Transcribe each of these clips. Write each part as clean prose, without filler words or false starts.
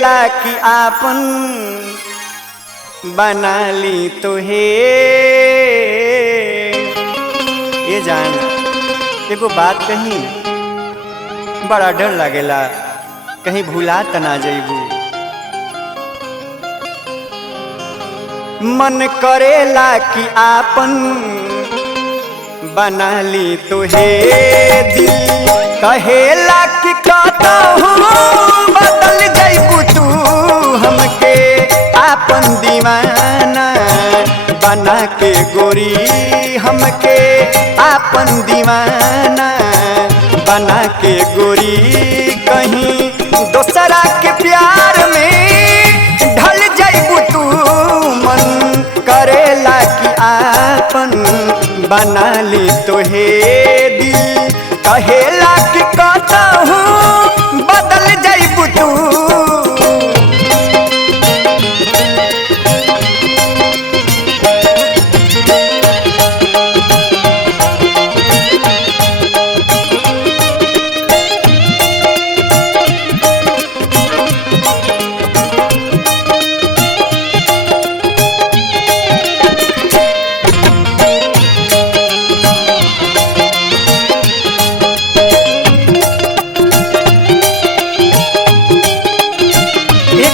करेला कि आपन बना ली तो हे। ये जान एगो बात कही, बड़ा डर लागेला कहीं भूला त ना जइबू। मन करेला कि आपन बना ली तो हे। दिल कहेला कि कहूँ बदल जइबू तू हमके आपन दीवाना बना के गोरी, हमके आपन दीवाना बना के गोरी। कहीं दोसरा के प्यार में ढल जइबू तू, मन करेला कि आपन बना ली तो हे। दिल कहेला कि कहूँ बदल जइबू तू।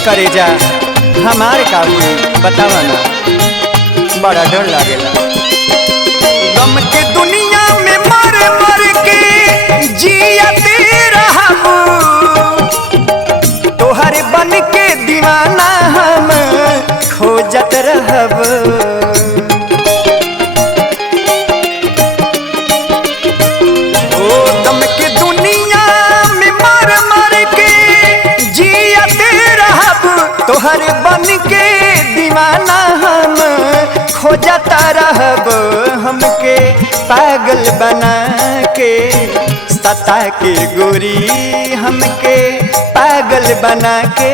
करे जा हमारे काबू बतावा ना, बड़ा डर लागेला। गम के दुनिया में मर मर के जियते रहबू, तोहरे बन के दीवाना हम खोजत रहब। ओ गम के दुनिया में मर मर के जियते तोहर बन के दीवाना हम खोजता रहब। हमके पागल बना के सता के गोरी, हमके पागल बना के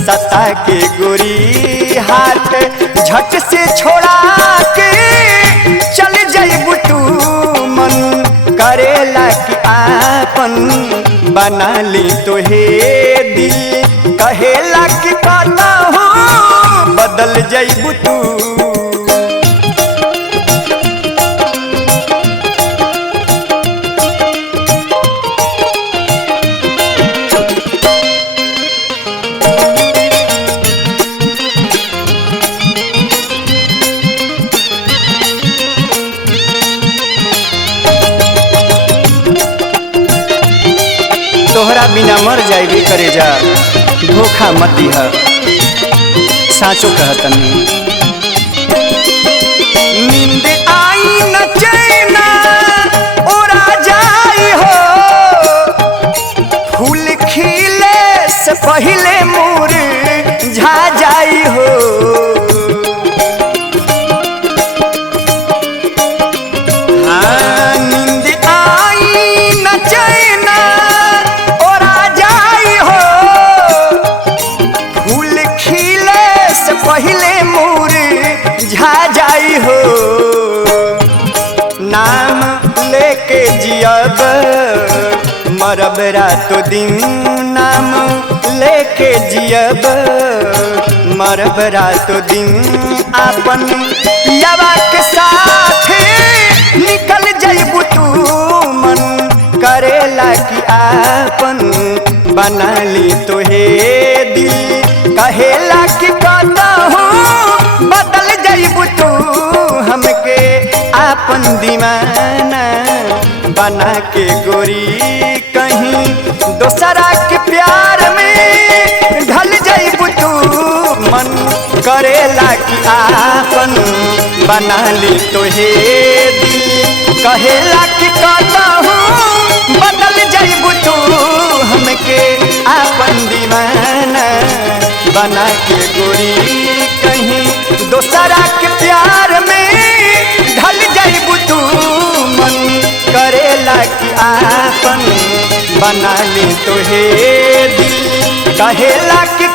सता के गोरी। हाथ झट से छोड़ा के चल जइबू तू, मन करेला कि आपन बना ली तो हे। दिल कहेला कि कहूँ बदल जइबू तू। तोहरा बिना मर जाइबे करे जा, धोखा मत दिहा साचो कहतनी। नींद आई न चैना ओरा जाई हो, फूल खिले से पहले मुरझा जाई हो। हाँ नींद आई न चैना ओरा जाई हो, फूल खिले से पहले मुरझा जाई हो। नाम लेके जियब मरब रातो दिन, नाम लेके जियब मरब रातो दिन। आपन पियावा के साथ निकल जइबू तू, मन करेला कि आपन बना ली तो हे। दिल कहेला कि कहूँ बदल जइबू तू, हमके आपन दीवाना बना के गोरी। कहीं दोसरा के प्यार में ढल जइबू तू, मन करेला कि आपन बना ली तो हे। दिल कहेला कि कहूँ बदल जइबू तू, हमके आपन दीवाना बना के गोरी। कहीं दोसरा के प्यार में ढल जइबू तू, मन करेला कि आपन बना ली तो हे। दिल कहेला कि